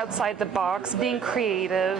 outside the box, being creative,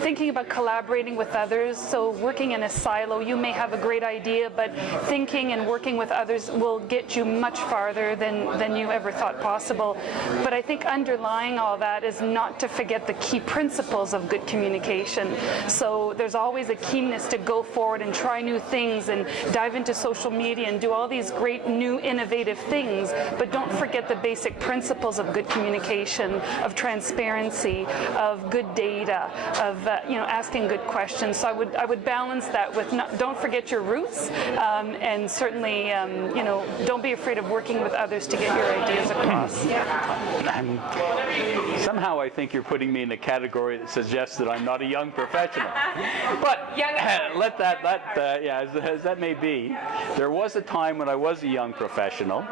thinking about collaborating with others. So working in a silo, you may have a great idea, but thinking and working with others will get you much farther than you ever thought possible. But I think underlying all that is not to forget the key principles of good communication. So there's always a keenness to go forward and try new things and dive into social media and do all these great new innovative things, but don't forget the basic principles of good communication, of transparency, of good data, of asking good questions. So I would balance that with don't forget your roots, and certainly don't be afraid of working with others to get your ideas across. Somehow I think you're putting me in a category that suggests that I'm not a young professional. But let as that may be, there was a time when I was a young professional,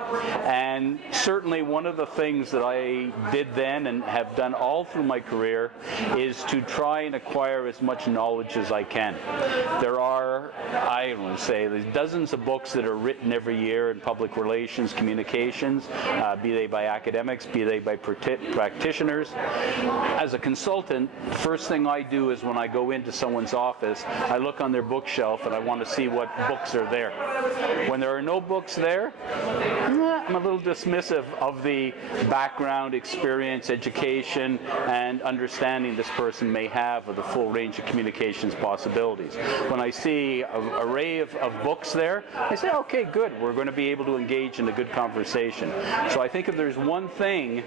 and certainly one of the things that I did then and have done all through my career is to try and acquire as much knowledge as I can. There are, I don't want to say, there's dozens of books that are written every year in public relations, communications, be they by academics, be they by practitioners. As a consultant, first thing I do is when I go into someone's office, I look on their bookshelf and I want to see what books are there. When there are no books there, I'm a little dismissive of the background, experience, education, and understanding this person may have of the full range of communications possibilities. When I see an array of books there, I say, okay, good, we're going to be able to engage in a good conversation. So I think if there's one thing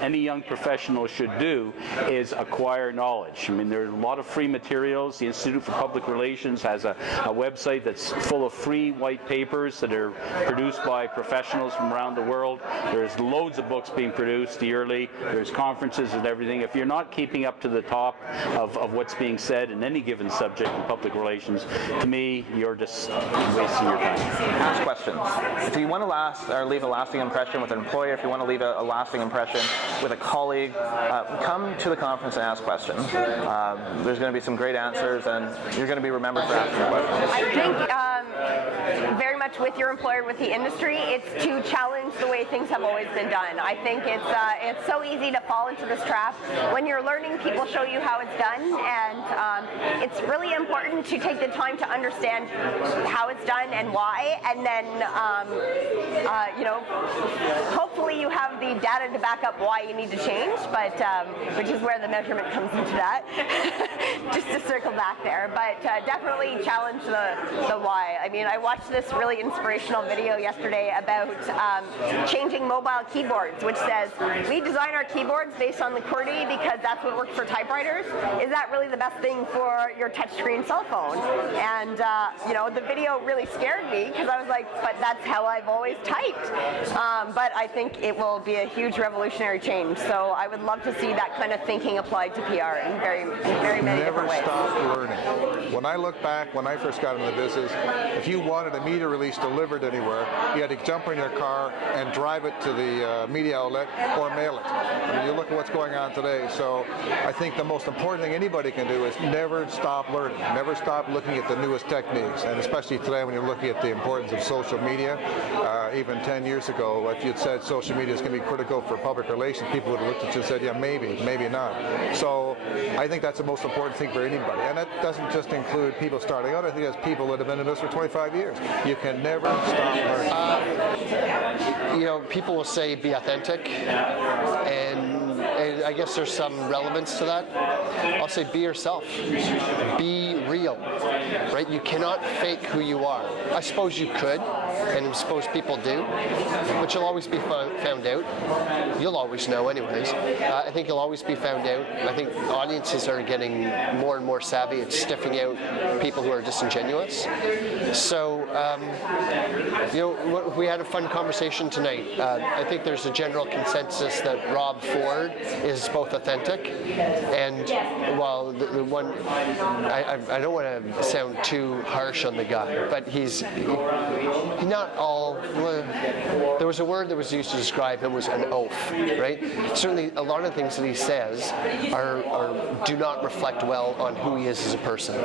any young professional should do is acquire knowledge. I mean, there's a lot of free materials. The Institute for Public Relations has a website that's full of free white papers that are produced by professionals from around the world. There's loads of books being produced yearly. There's conferences and everything. If you're not keeping up to the top of what's being said in any given subject in public relations, to me, you're just wasting your time. Ask questions. If you want to leave a lasting impression with an employer, if you want to leave a lasting impression with a colleague, come to the conference and ask questions. There's going to be some great answers, and you're going to be remembered for asking questions. I think very much with your employer, with the industry, it's to challenge the way things have always been done. I think it's so easy to fall into this trap. When you're learning, people show you how it's done, and it's really important to take the time to understand how it's done and why, and then hopefully you have the data to back up why you need to change, but which is where the measurement comes into that. Just to circle back there, but definitely challenge the why. I mean, I watched this really inspirational video yesterday about changing mobile keyboards, which says, we design our keyboards based on the QWERTY because that's what works for typewriters. Is that really the best thing for your touchscreen cell phone? And the video really scared me because I was like, but that's how I've always typed. But I think it will be a huge revolutionary change. So I would love to see that kind of thinking applied to PR in very many different ways. Never stop learning. When I look back, when I first got into the business, if you wanted a media release delivered anywhere, you had to jump in your car and drive it to the media outlet or mail it. I mean, you look at what's going on today. So I think the most important thing anybody can do is never stop learning. Never stop looking at the newest techniques. And especially today when you're looking at the importance of social media. Even 10 years ago, if you'd said social media is going to be critical for public relations, people would have looked at you and said, yeah, maybe not. So I think that's the most important thing for anybody. And that doesn't just include people starting out. I think that's people that have been in this for 25 years. You can never stop learning. People will say be authentic, and I guess there's some relevance to that. I'll say be yourself. Be real, right? You cannot fake who you are. I suppose you could, and I suppose people do, but you'll always be found out. You'll always know anyways. I think you'll always be found out. I think audiences are getting more and more savvy at sniffing out people who are disingenuous. So, we had a fun conversation tonight. I think there's a general consensus that Rob Ford is is both authentic and, well, the one, I don't want to sound too harsh on the guy, but he's not all, there was a word that was used to describe him was an oaf, right? Certainly a lot of things that he says do not reflect well on who he is as a person.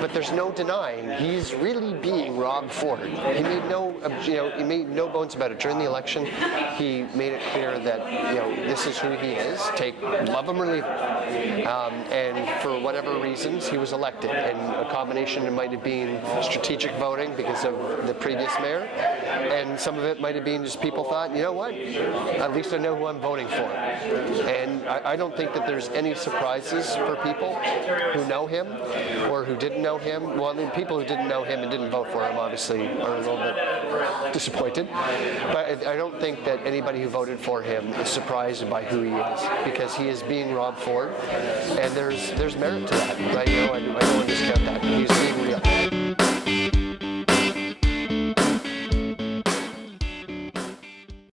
But there's no denying he's really being Rob Ford. He made no bones about it. During the election, he made it clear that this is who he is. Love him or leave him. And for whatever reasons, he was elected. And a combination, it might have been strategic voting because of the previous mayor, and some of it might have been just people thought, you know what, at least I know who I'm voting for. And I don't think that there's any surprises for people who know him or who didn't know him. Well, the people who didn't know him and didn't vote for him obviously are a little bit disappointed. But I don't think that anybody who voted for him is surprised by who he is, because he is being Rob Ford, and there's merit to that. I don't want to discount that.